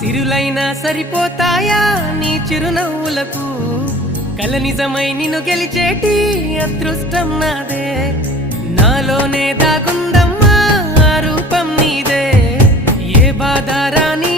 సిరులైనా సరిపోతాయా నీ చిరునవ్వులకు కల నిజమై నిన్ను గెలిచేటి అదృష్టం నాదే నాలోనే దాగుందమ్మా ఆ రూపం నీదే ఏ బాధ రాని